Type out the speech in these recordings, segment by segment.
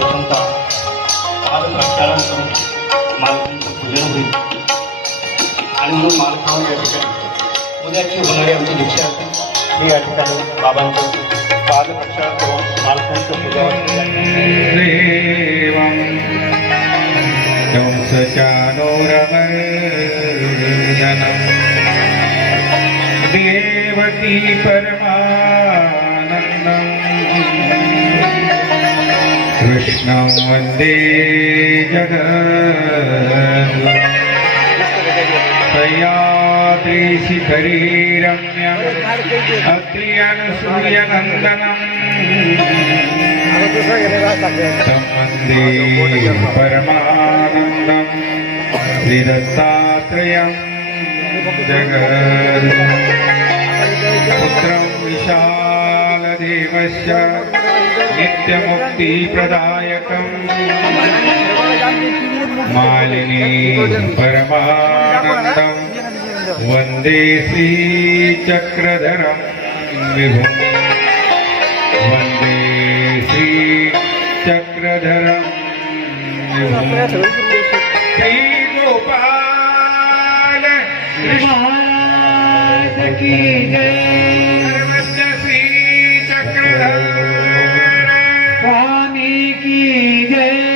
प्रथमतः पाद प्रक्षालन करून मालकांचं पूजन होईल आणि म्हणून मालकावर या ठिकाणी उद्याची होणारी आमची दीक्षा असेल मी या ठिकाणी बाबांचं पाद प्रक्षालन करून मालकांचं पूजावर देवं कंसचानोरमर्दनम् कृष्णं वन्दे जगत् तयाद्रिशिखरी रम्यम् अत्र्यनसूयनन्दनम् सम्बन्धे परमानन्दम् श्रीदत्तात्रयं जगत् पुत्रं विशालदेवस्य नित्यमुक्तिप्रदायकम् मालिनी परमानन्दम्। वन्दे श्रीचक्रधरम् विभुम्। वन्दे श्रीचक्रधरम् श्रीगोपाल की जय। श्रीचक्रधर Yeah.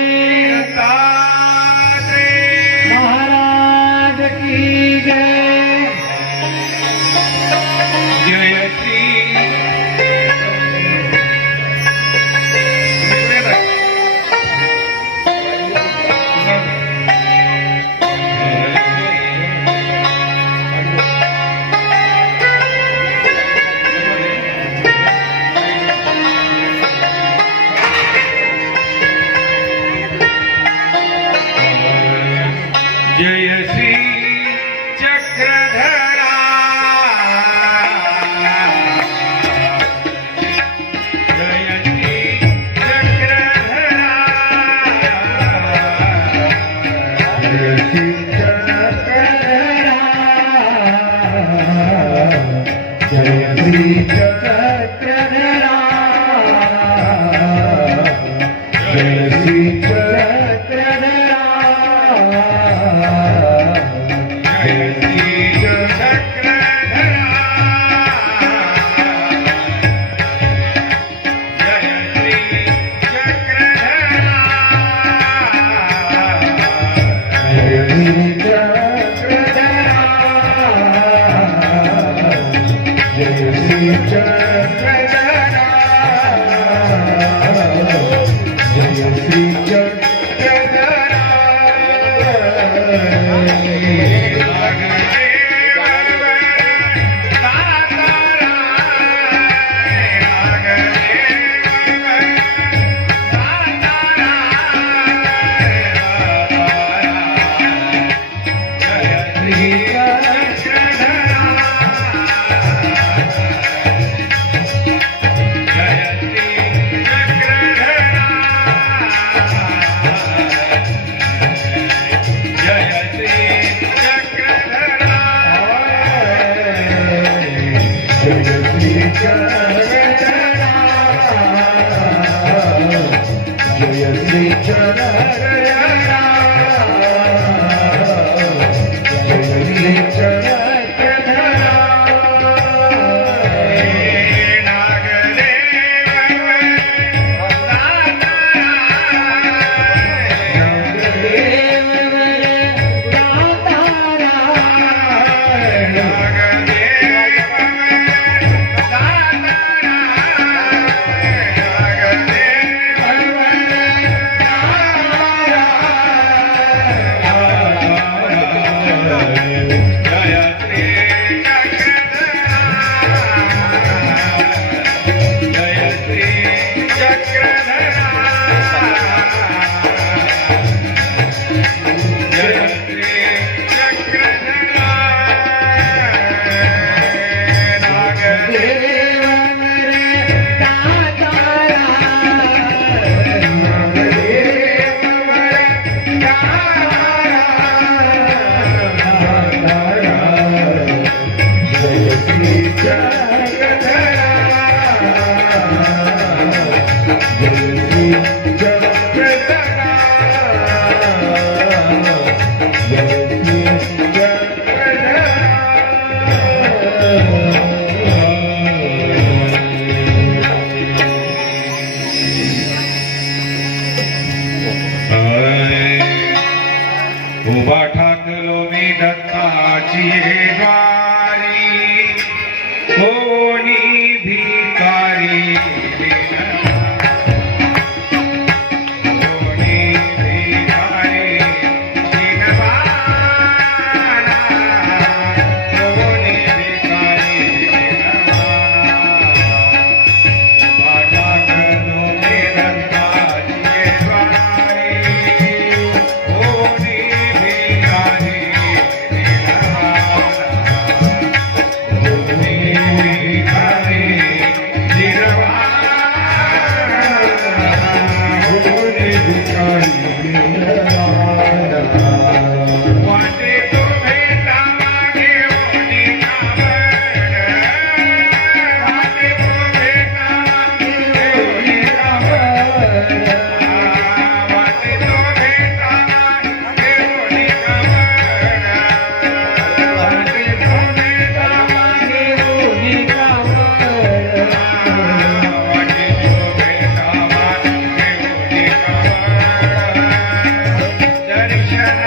चला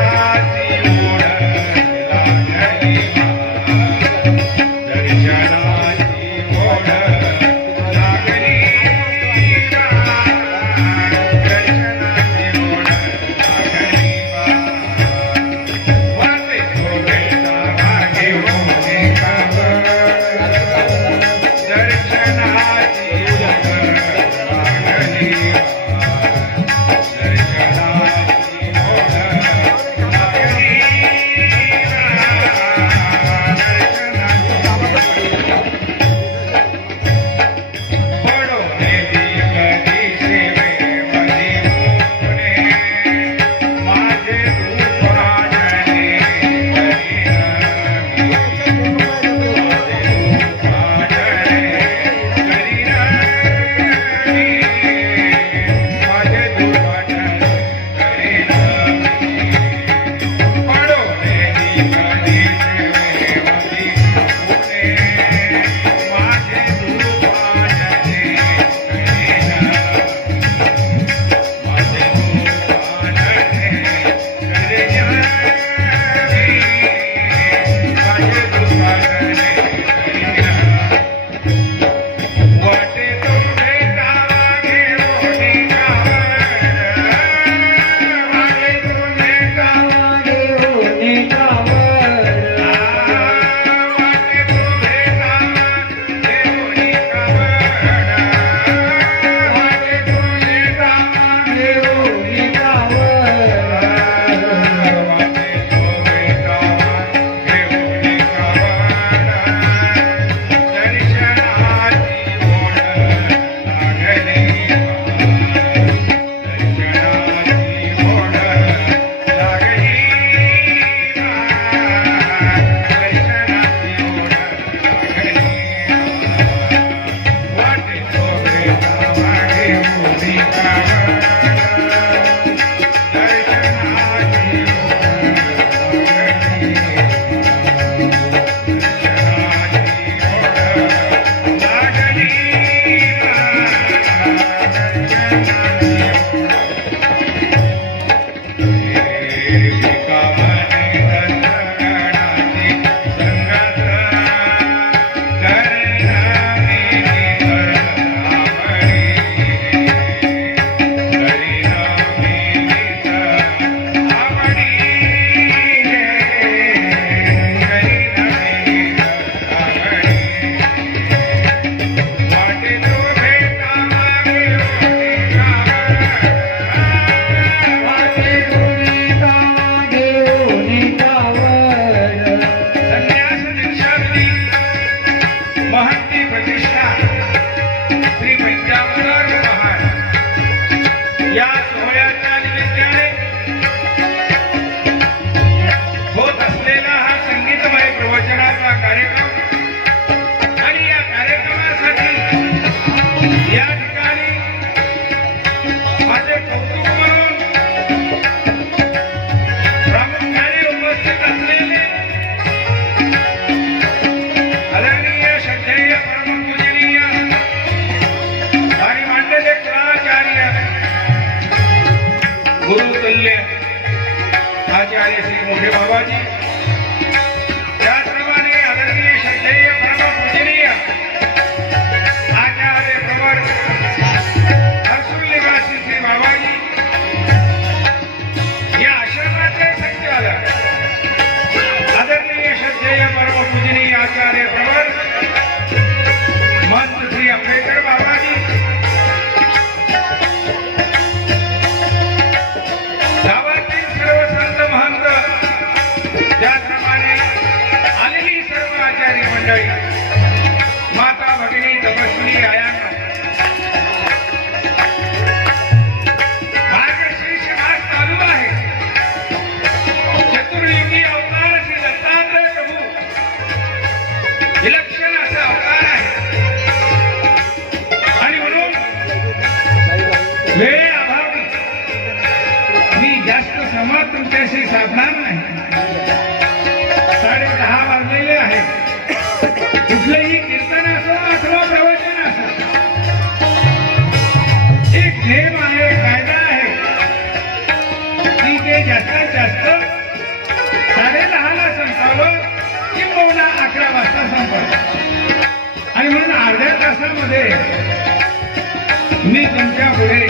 दर्शनाची ओढ आचार्य श्री मोठे बाबाजी तुमच्याशी साधणार नाही. साडे दहा वाजलेले आहेत. कुठलंही कीर्तन असो अथवा प्रवचन असो एक नेम आहे कायदा आहे. की ते जास्तीत जास्त साडे दहाला संपावं किंबहुना अकरा वाजता संपावं आणि म्हणून अर्ध्या तासामध्ये मी तुमच्यापुढे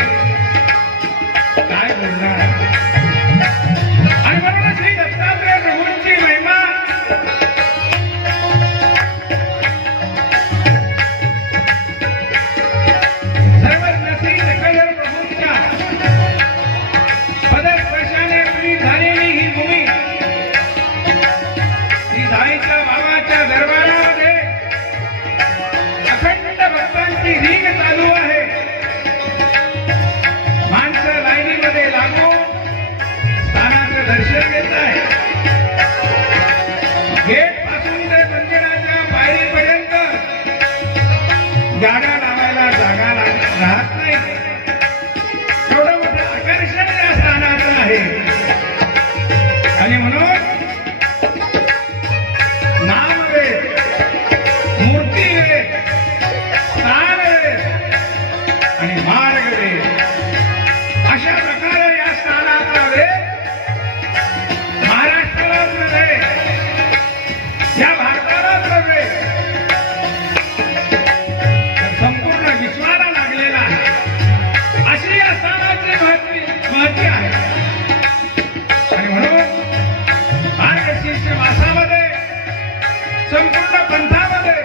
संपूर्ण पंथामध्ये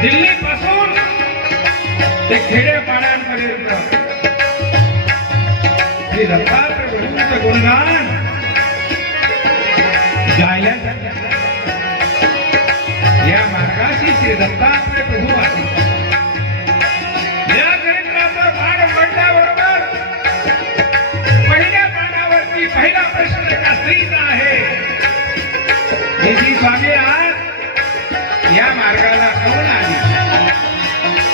दिल्लीपासून ते खेडेपाड्यांपर्यंत श्री दत्तात्रय प्रभूंचं गुणगान. गायल्या या मार्गाशी श्री दत्तात्रय प्रभू आहे पहिला प्रश्न एका स्त्रीचा आहे. स्वामी या मार्गाला करून आली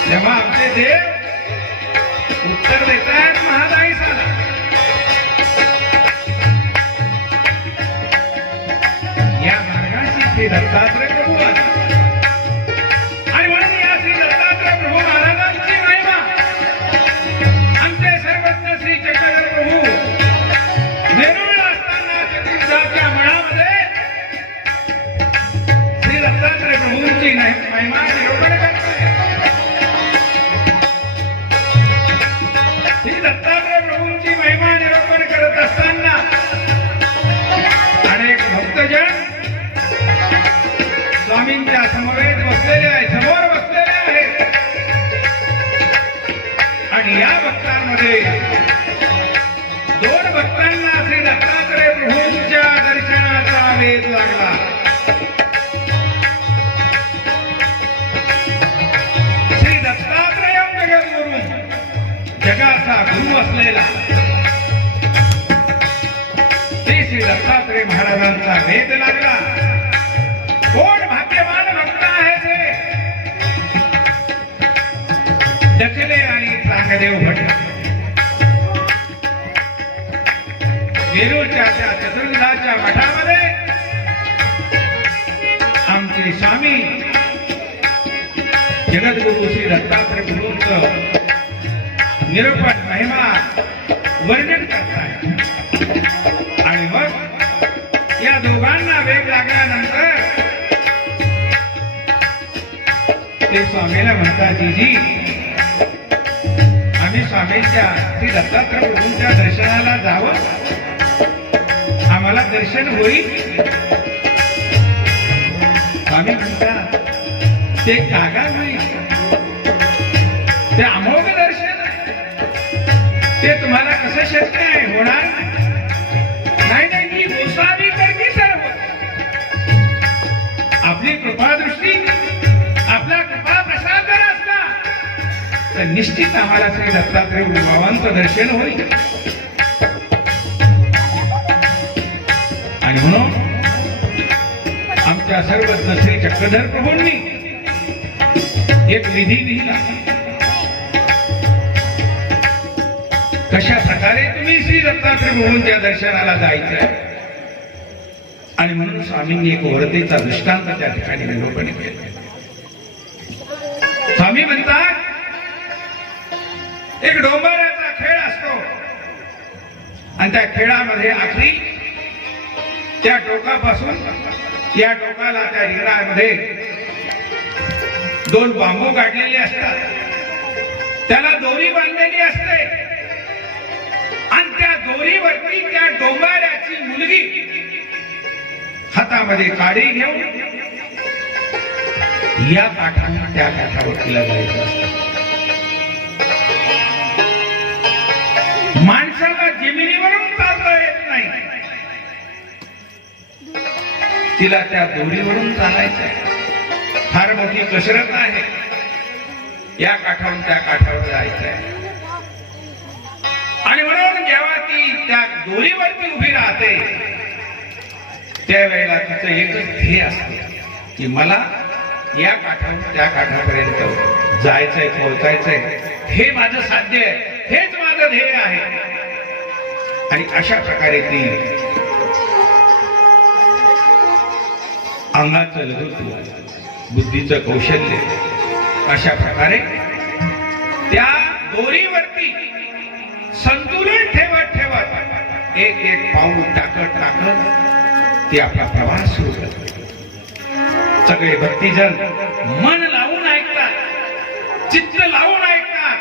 तेव्हा आमचे देव उत्तर देतात महादाई साला या मार्गाची श्री दत्तात्रय भक्तांमध्ये दोन भक्तांना श्री दत्तात्रय प्रभूंच्या दर्शनाचा वेध लागला. श्री दत्तात्रय जगद्गुरु जगाचा गुरु असलेला ते श्री दत्तात्रय महाराजांचा वेध लागला. कोण भाग्यवान भक्त आहे ते? दखले आणि चांगदेव भट वेरूळच्या त्या चतुर्धाच्या मठामध्ये आमचे स्वामी जगद्गुरु श्री दत्तात्रय गुरूंचं निरूपण महिमा वर्णन करताय. आणि मग या दोघांना वेग लागल्यानंतर ते स्वामीला म्हणतात जीजी आम्ही स्वामींच्या श्री दत्तात्रय प्रभूंच्या दर्शनाला जावं. दर्शन होईल. स्वामी म्हणतात ते कागा होईल. ते अमोघ दर्शन ते तुम्हाला कसं शक्य आहे होणार नाही. नाही मी गोसावी करती सर्व आपली कृपादृष्टी आपला कृपा प्रसाद जर असला तर निश्चित आम्हाला श्री दत्तात्रय बाबांचं दर्शन होईल. आणि म्हणून आमच्या सर्व श्री चक्रधर प्रभूंनी एक विधी लिहिला. कशा प्रकारे तुम्ही श्री दत्तात्रय प्रभूंच्या दर्शनाला जायचं आणि म्हणून स्वामींनी एक वरतेचा दृष्टांत त्या ठिकाणी निरोपणे केलं. स्वामी म्हणतात एक डोंबराचा खेळ असतो. आणि त्या खेळामध्ये आखरी त्या टोकापासून या टोकाला त्या हिरामध्ये दोन बांबू काढलेले असतात. त्याला दोरी बांधलेली असते. आणि त्या दोरीवरती त्या डोंगाऱ्याची मुलगी हातामध्ये काडी घेऊन या काठांना त्या काठावर तिला जायचं असतं. तिला त्या दोरीवरून चालायचं आहे फार मोठी कसरत आहे. या काठावरून त्या काठावर जायचं आहे आणि म्हणून जेव्हा ती त्या दोरीवरती उभी राहते त्यावेळेला तिचं एकच ध्येय असते की मला या काठावरून त्या काठापर्यंत जायचंय पोहोचायचंय. हे माझं साध्य आहे. हेच माझं ध्येय आहे. आणि अशा प्रकारे ती अंगाचं लघुत्व बुद्धीचं कौशल्य. अशा प्रकारे त्या दोरीवरती संतुलन ठेवत ठेवत एक एक पाऊल टाकत टाकत ते आपला प्रवास सुरू करत. सगळे भक्तीजन मन लावून ऐकतात चित्त लावून ऐकतात.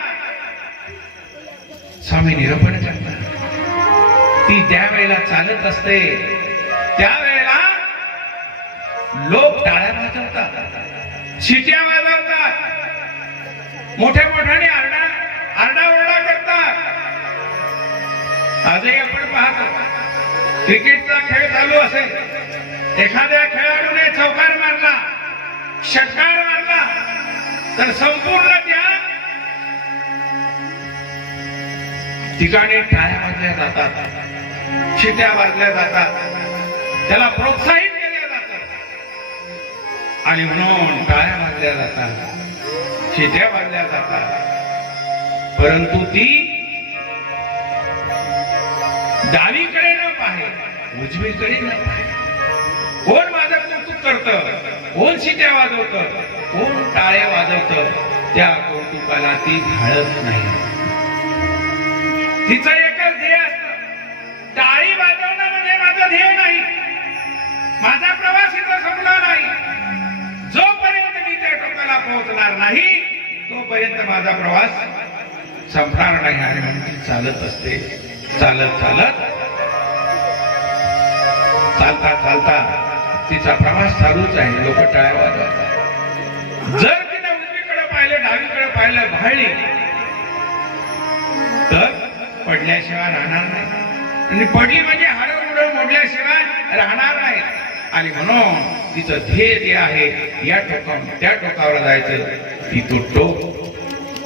स्वामी निरूपण करतात. ती त्यावेळेला चालत असते त्या लोक टाळ्या वाजवतात. शिट्या वाजवतात. मोठ्या मोठ्याने आरडा आरडाओरडा करतात. आजही आपण पाहतो क्रिकेटचा खेळ चालू असेल. एखाद्या खेळाडूने चौकार मारला षटकार मारला तर संपूर्ण त्या ठिकाणी टाळ्या वाजल्या जातात शिट्या वाजल्या जातात. त्याला प्रोत्साहित आणि म्हणून टाळ्या वाजल्या जातात. शिट्या मारल्या जातात. परंतु ती डावीकडे न पाहे उजवीकडे न पाहे. कोण माझं कौतुक करत. कोण शिट्या वाजवत? कोण टाळ्या वाजवत? त्या कौतुकाला ती धाळत नाही. तिचं नाही तोपर्यंत माझा प्रवास संपणार नाही आणि म्हणून ती चालत असते. चालत चालत. चालता चालता तिचा प्रवास चालूच आहे. लोक टाळ्या वाजवतात. जर तिने उजवीकडे पाहिलं डावीकडे पाहिलं भाळली तर पडल्याशिवाय राहणार नाही. आणि पडली म्हणजे हाड मोडल्याशिवाय राहणार नाही. आणि म्हणून तिचं ध्येय जे आहे या टोकावर त्या टोकावर जायचं. ती तो टोक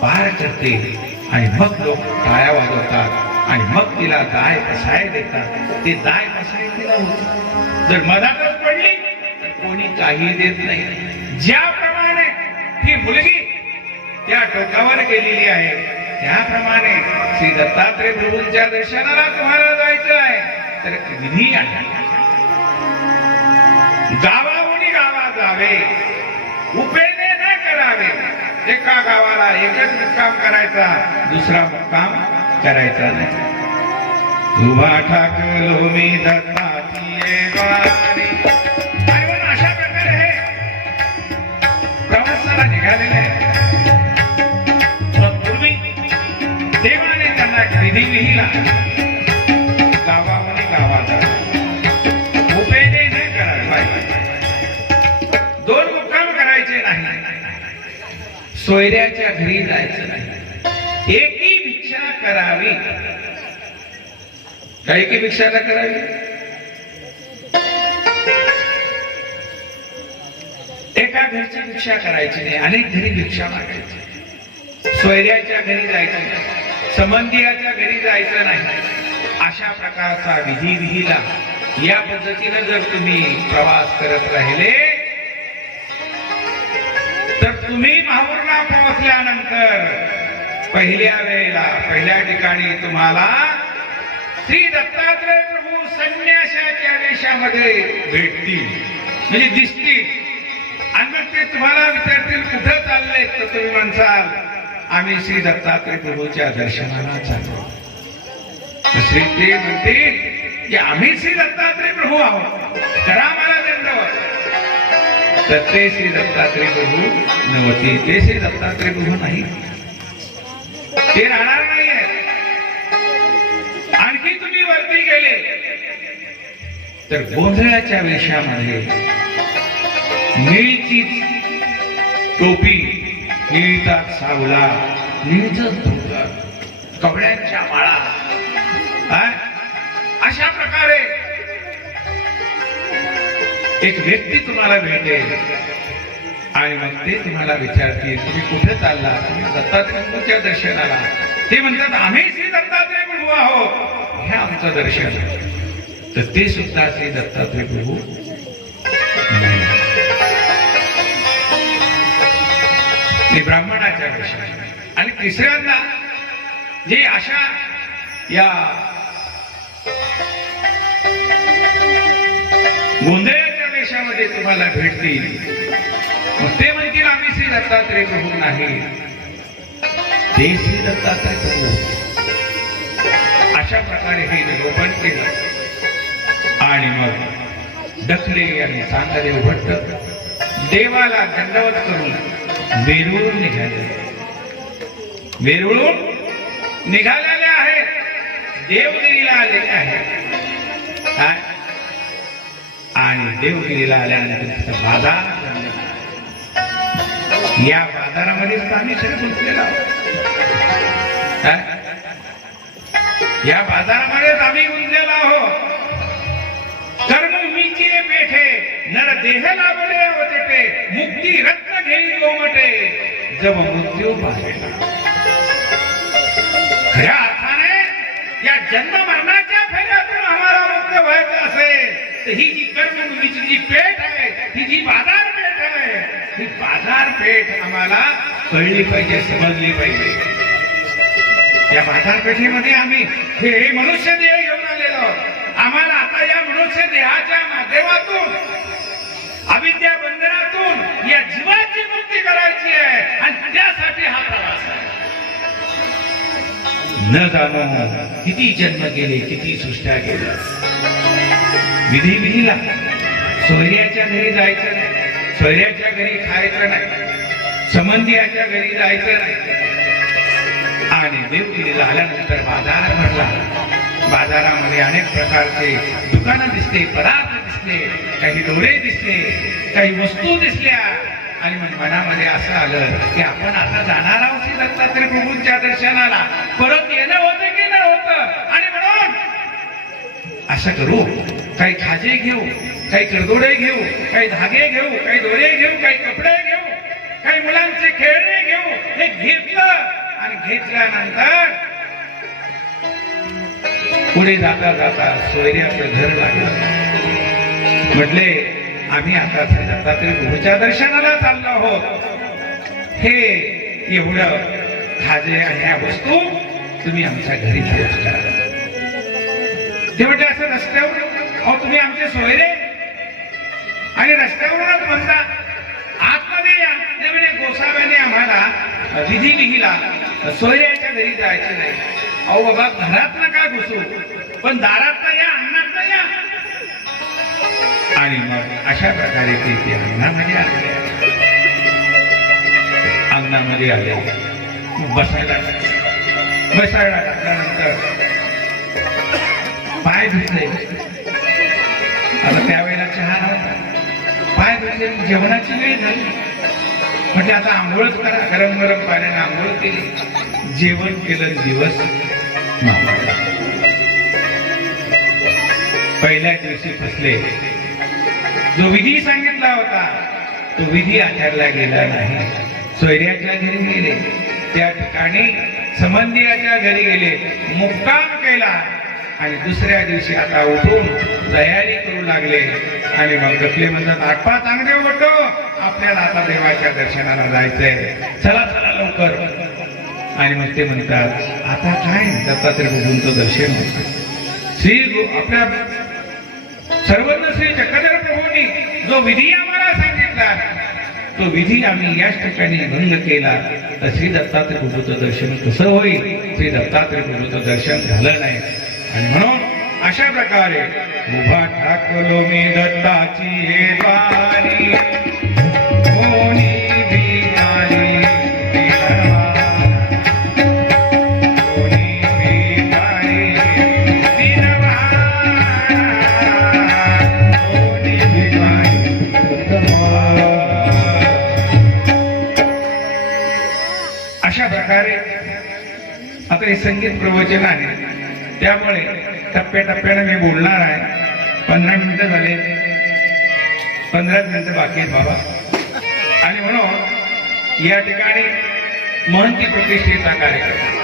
पार करते आणि मग लोक टाळ्या वाजवतात आणि मग तिला दाय कसाय देतात. ते दाय कसाय तिला होत. जर मधातच पडली तर कोणी काही देत नाही. ज्याप्रमाणे ही मुलगी त्या टोकावर गेलेली आहे त्याप्रमाणे श्री दत्तात्रय प्रभूंच्या दर्शनाला तुम्हाला जायचं आहे. तर कधीही विधी करावे. उपेने न करावे. एका गावाला एकच मुक्काम करायचा दुसरा मुक्काम करायचा नाही. उभा ठाकलो मी दत्ताची अशा प्रकारे हे प्रवासाला निघालेले पूर्वी देवाने त्यांना एक निधी लिहिला. सोयऱ्याच्या घरी जायचं नाही. एकी भिक्षा करावी. काय की भिक्षा का करावी? एका घरची भिक्षा करायची नाही अनेक घरी भिक्षा मागायची. सोयऱ्याच्या घरी जायचं नाही संबंधियाच्या घरी जायचं नाही. अशा प्रकारचा विधी विहिला या पद्धतीने जर तुम्ही प्रवास करत राहिले तर तुम्ही माहूरला पोहोचल्यानंतर पहिल्या वेळेला पहिल्या ठिकाणी तुम्हाला श्री दत्तात्रय प्रभू संन्यासाच्या वेशामध्ये भेटतील. म्हणजे दिसतील. आणि मग ते तुम्हाला विचारतील कुठं चालले तर तुम्ही म्हणसाल? आम्ही श्री दत्तात्रय प्रभूच्या दर्शनाला चाललो. श्री ते म्हणतील की आम्ही श्री दत्तात्रय प्रभू आहोत. तर आम्हाला तर ते श्री दत्तात्रय प्रभू नव्हते ते श्री दत्तात्रय प्रभू नाही. ते राहणार नाही आणखी तुम्ही वरती गेले. तर गोंधळाच्या वेशामध्ये निळीची टोपी निळीचा सावला निळच धोतर कपड्यांच्या एक व्यक्ती तुम्हाला भेटेल आणि मग ते तुम्हाला विचारतील तुम्ही कुठे चालला तुम्ही दत्तात्रय दर्शनाला. ते म्हणतात आम्ही श्री दत्तात्रय प्रभू आहोत. हे आमचं दर्शन तर ते सुद्धा श्री दत्तात्रय प्रभू ब्राह्मणाच्या दर्शन आणि तिसऱ्यांदा जे अशा या गोंधळ ते तुम्हाला भेटतील. ते म्हणतील आम्ही श्री दत्तात्रय प्रभू नाही. ते श्री दत्तात्रय प्रभू. अशा प्रकारे हे निरोपण केलं. आणि मग डखले आणि चांगले भट्ट देवाला दंडवत करून वेरुळून निघाले. वेरुळून निघालेले आहेत. देवगिरीला आलेले आहेत. आणि देवगिरीला आल्यानंतर तिथं बाजार या बाजारामध्ये तर आम्ही सगळे या बाजारामध्येच आम्ही गुंतलेलो आहोत. कर्मभूमीची रे पेठे नर देह लाभले होते ते. मुक्ती रत्न घेई गोमटे. जब मृत्यू पाहिला. खऱ्या अर्थाने या जन्म मरणाच्या फेऱ्यातून आम्हाला मुक्त व्हायचं असेल तर ही जी कर्मभूमीची जी पेठ आहे ही जी बाजारपेठ आहे ही बाजारपेठ आम्हाला कळली पाहिजे समजली पाहिजे. या बाजारपेठेमध्ये आम्ही हे मनुष्य देह घेऊन आलेलो आहोत. आम्हाला आता या मनुष्य देहाच्या माध्यमातून अविद्या बंधनातून या जीवाची मुक्ती करायची आहे आणि त्यासाठी हा प्रवास आहे. न जाणो किती जन्म गेले किती सृष्ट्या गेल्या विधी विधीला. सोयऱ्याच्या घरी जायचं नाही. सोयऱ्याच्या घरी खायचं नाही. संबंधियाच्या घरी जायचं नाही. आणि देवगिरीला आल्यानंतर बाजार भरला. बाजारामध्ये अनेक प्रकारचे दुकानं दिसते पदार्थ दिसले काही डोळे दिसले काही वस्तू दिसल्या. आणि मग मनामध्ये असं आलं की आपण आता जाणार आहोत दत्तात्रय प्रभूंच्या दर्शनाला. परत येणं होतं की न होतं? असं करू. काही खाजे घेऊ काही करदोडे घेऊ काही धागे घेऊ काही दोरे घेऊ काही कपडे घेऊ काही मुलांचे खेळणे घेऊ. हे घेतलं आणि घेतल्यानंतर पुढे जाता जाता सोयऱ्याचं घर लागलं. म्हटले आम्ही आता दत्तात्रय गुरुच्या दर्शनाला चाललो आहोत. हे एवढं खाजे आणि ह्या वस्तू तुम्ही आमच्या घरी पोच करा. ते म्हणजे असं रस्त्यावर अहो तुम्ही आमचे सोयरे? आणि रस्त्यावरूनच म्हणता आतमध्ये या गोसाव्याने आम्हाला विधी लिहिला सोयऱ्याच्या घरी जायचे नाही. अहो बाबा घरात काय घुसू पण दारात या अंगणात या. आणि मग अशा प्रकारे ते ते अंगणामध्ये आले. अंगणामध्ये आले. बसायला बसायला टाकल्यानंतर पाय धुतले. आता त्यावेळेला चहा नव्हता. पाय धुतले जेवणाची वेळ झाली. म्हणजे आता आंघोळच करा. गरम गरम पाण्याने आंघोळ केली. जेवण केलं दिवस पहिल्या दिवशी फसले. जो विधी सांगितला होता तो विधी आचारला गेला नाही. सोयऱ्याच्या घरी गेले. त्या ठिकाणी संबंधियाच्या घरी गेले. मुक्काम केला. आणि दुसऱ्या दिवशी आता उठून तयारी करू लागले. आणि मग गपले म्हणतात आठपा चांगले उठो. आपल्याला आता देवाच्या दर्शनाला जायचंय. चला चला लवकर. आणि मग ते म्हणतात आता काय? दत्तात्रय प्रभूंचं दर्शन होतं. श्री आपल्या सर्वज्ञ श्री चक्रधर प्रभूंनी जो विधी आम्हाला सांगितला तो विधी आम्ही याच ठिकाणी भंग केला. तर श्री दत्तात्रय प्रभूचं दर्शन कसं होईल? श्री दत्तात्रय प्रभूचं दर्शन झालं नाही. आणि म्हणून अशा प्रकारे उभा ठाकलो मी दत्ताची हे द्वारी अशा प्रकारे आता हे संगीत प्रवचन आहे. त्यामुळे टप्प्याटप्प्याने मी बोलणार आहे. पंधरा मिनिटं झाले. पंधराच मिनिटं बाकी आहेत बाबा. आणि म्हणून या ठिकाणी महंती प्रतिष्ठेचा कार्यक्रम.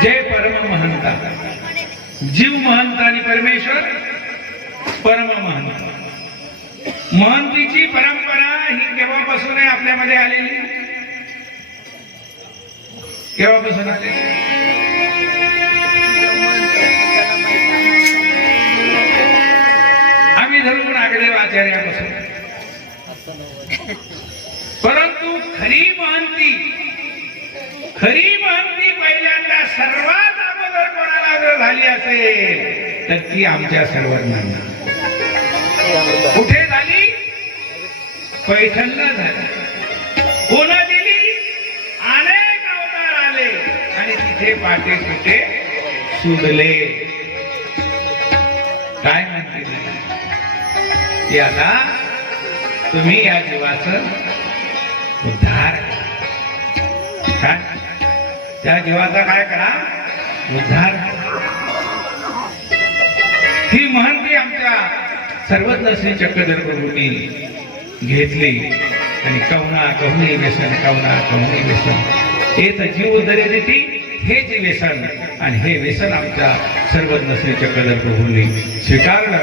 जय परम महंता. जीव महंत आणि परमेश्वर परम महंत. महंतीची परंपरा ही केव्हापासून आहे आपल्यामध्ये आलेली? केव्हापासून आलेली आम्ही धरून आगदेव आचार्यापासून परंतु खरी महंती खरी महंती पहिल्यांदा सर्वात अगोदर कोणाला जर झाली असेल तर ती आमच्या सर्वांना कुठे झाली पैठणला झाली कोणा आणि तिथे पाटे सुटे सुडले काय म्हणते आता तुम्ही या जीवाच उद्धार काय त्या जीवाचा काय करा? उद्धार ही महंती आमच्या सर्वज्ञ श्री चक्रधर प्रभूंनी घेतली. आणि कवना कवनी व्यसन कवना कवनी व्यसन. हेच जीव दरे देती हे जे व्यसन आणि हे व्यसन आमच्या सर्वज्ञ श्री चक्रधर प्रभूंनी स्वीकारलं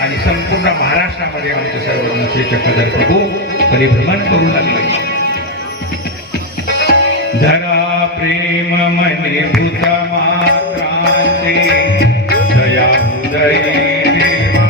आणि संपूर्ण महाराष्ट्रामध्ये आमचे सर्वज्ञ श्री चक्रधर प्रभू परिभ्रमण करू लागले. धरा प्रेम मने भूत मात्रांचे दया हृदयी देवा.